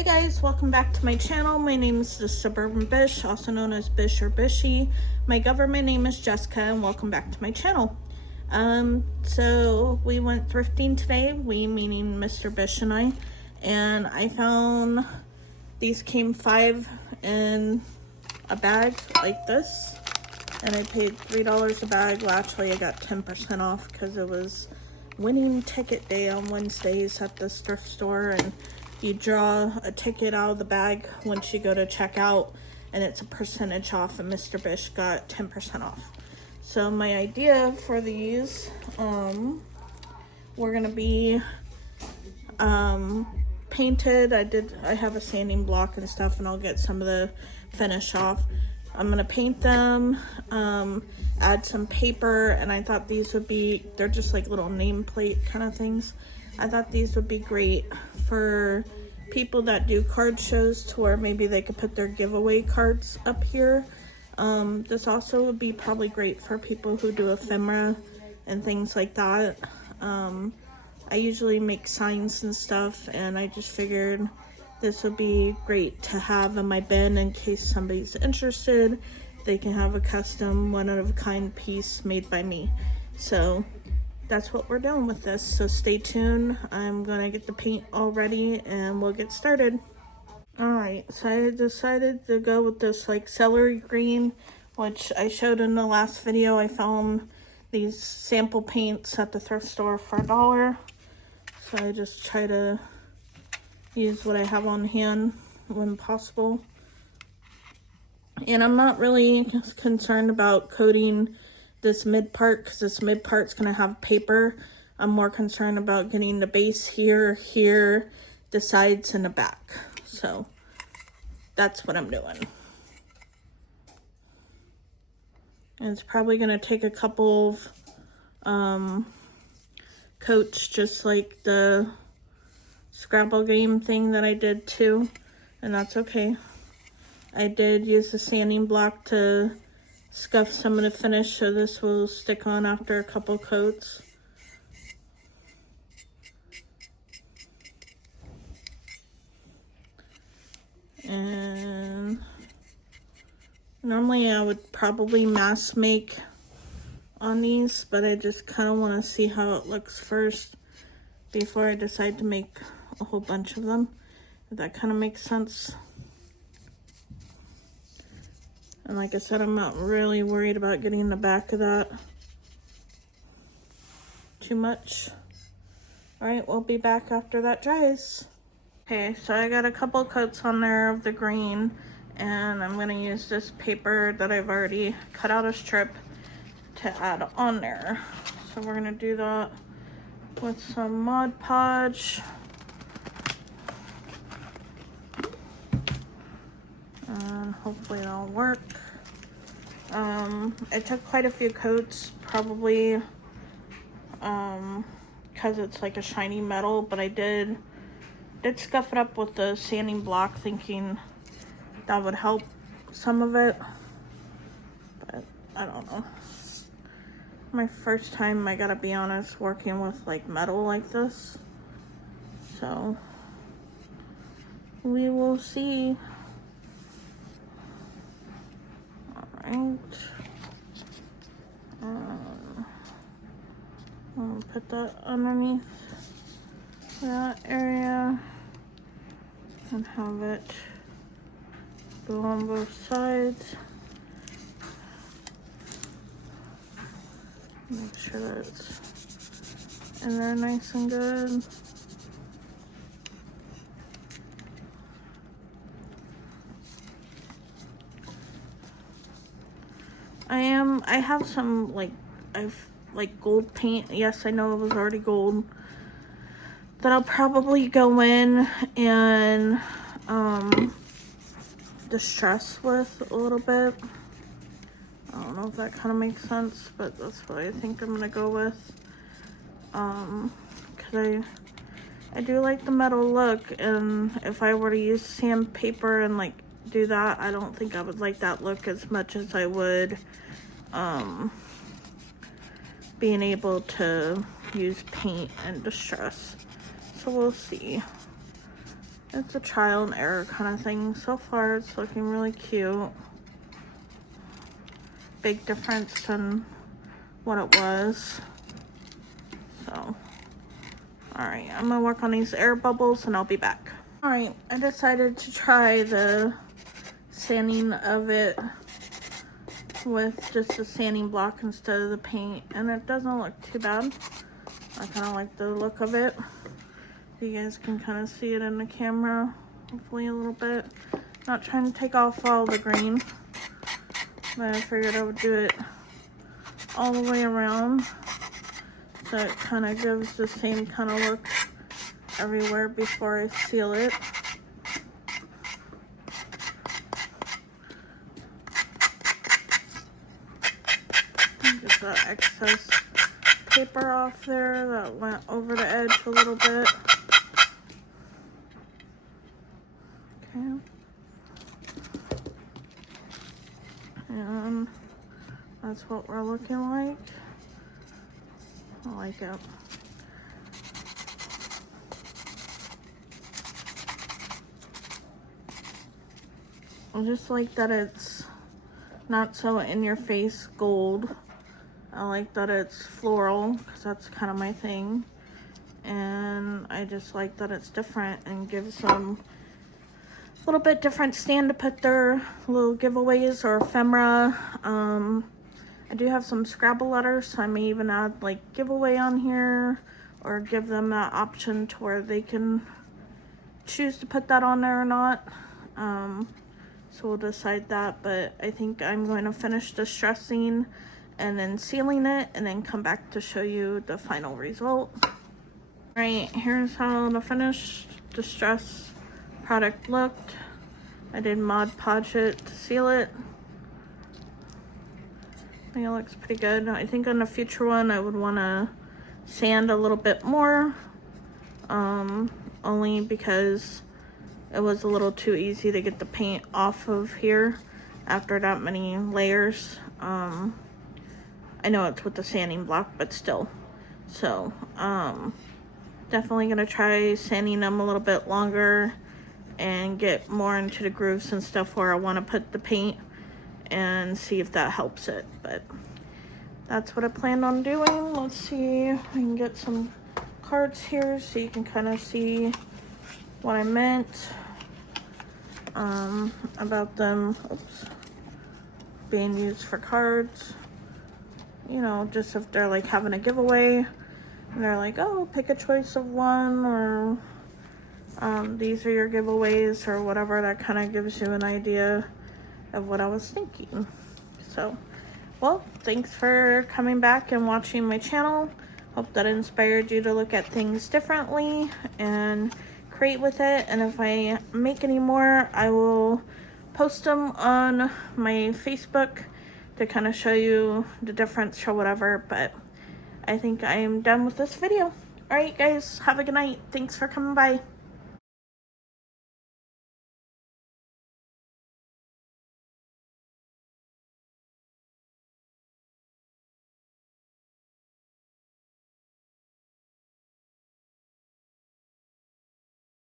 Hi guys, welcome back to my channel. My name is the Suburban Bish, also known as Bish or Bishy. My government name is Jessica, and welcome back to my channel. So we went thrifting today, we meaning Mr. Bish and I found these came 5 in a bag like this, and I paid $3 a bag. Well, actually I got 10% off because it was winning ticket day on Wednesdays at this thrift store, and you draw a ticket out of the bag once you go to check out, and it's a percentage off, and Mr. Bish got 10% off. So my idea for these, we're gonna be painted. I have a sanding block and stuff, and I'll get some of the finish off. I'm gonna paint them, add some paper, and I thought these would be, they're just like little nameplate kind of things. I thought these would be great for people that do card shows, to where maybe they could put their giveaway cards up here. This also would be probably great for people who do ephemera and things like that. I usually make signs and stuff, and I just figured this would be great to have in my bin in case somebody's interested. They can have a custom one-of-a-kind piece made by me. So that's what we're doing with this. So stay tuned. I'm gonna get the paint all ready and we'll get started. Alright, so I decided to go with this like celery green, which I showed in the last video. I found these sample paints at the thrift store for $1. So I just try to use what I have on hand when possible. And I'm not really concerned about coating this mid part, because this mid part's gonna have paper. I'm more concerned about getting the base here, the sides, and the back. So that's what I'm doing. And it's probably gonna take a couple of coats, just like the Scrabble game thing that I did too, and that's okay. I did use the sanding block to scuff some of the finish, so this will stick on after a couple coats. And normally I would probably mass make on these, but I just kind of want to see how it looks first before I decide to make a whole bunch of them, if that kind of makes sense. And like I said, I'm not really worried about getting the back of that too much. All right, we'll be back after that dries. Okay, so I got a couple coats on there of the green, and I'm gonna use this paper that I've already cut out a strip to add on there. So we're gonna do that with some Mod Podge. And hopefully it'll work. I took quite a few coats, probably because it's like a shiny metal, but I did scuff it up with the sanding block, thinking that would help some of it, but I don't know. My first time, I gotta be honest, working with like metal like this, so we will see. Alright, I'll put that underneath that area and have it go on both sides. Make sure that it's in there nice and good. I have some like gold paint. Yes, I know it was already gold, that I'll probably go in and distress with a little bit. I don't know if that kind of makes sense, but that's what I think I'm gonna go with. Because I do like the metal look, and if I were to use sandpaper and like do that, I don't think I would like that look as much as I would being able to use paint and distress. So we'll see. It's a trial and error kind of thing. So far, it's looking really cute. Big difference than what it was. So, alright, I'm gonna work on these air bubbles and I'll be back. Alright, I decided to try the sanding of it with just a sanding block instead of the paint, and it doesn't look too bad. I kind of like the look of it. You guys can kind of see it in the camera, hopefully a little bit. Not trying to take off all the green, but I figured I would do it all the way around so it kind of gives the same kind of look everywhere before I seal it. Get that excess paper off there that went over the edge a little bit. Okay. And that's what we're looking like. I like it. I just like that it's not so in your face gold. I like that it's floral because that's kind of my thing. And I just like that it's different and gives them a little bit different stand to put their little giveaways or ephemera. I do have some Scrabble letters, so I may even add like giveaway on here or give them that option to where they can choose to put that on there or not. So we'll decide that, but I think I'm going to finish distressing and then sealing it and then come back to show you the final result. Alright, here's how the finished distress product looked. I did Mod Podge it to seal it. I think it looks pretty good. I think on the future one I would want to sand a little bit more, only because it was a little too easy to get the paint off of here after that many layers. I know it's with the sanding block, but still. So, definitely gonna try sanding them a little bit longer and get more into the grooves and stuff where I want to put the paint and see if that helps it. But that's what I planned on doing. Let's see if I can get some cards here so you can kind of see what I meant about them being used for cards. You know, just if they're like having a giveaway and they're like, oh, pick a choice of one, or these are your giveaways or whatever. That kind of gives you an idea of what I was thinking. So, well, thanks for coming back and watching my channel. Hope that inspired you to look at things differently and create with it. And if I make any more, I will post them on my Facebook to kind of show you the difference or whatever. But I think I am done with this video. Alright guys, have a good night. Thanks for coming by.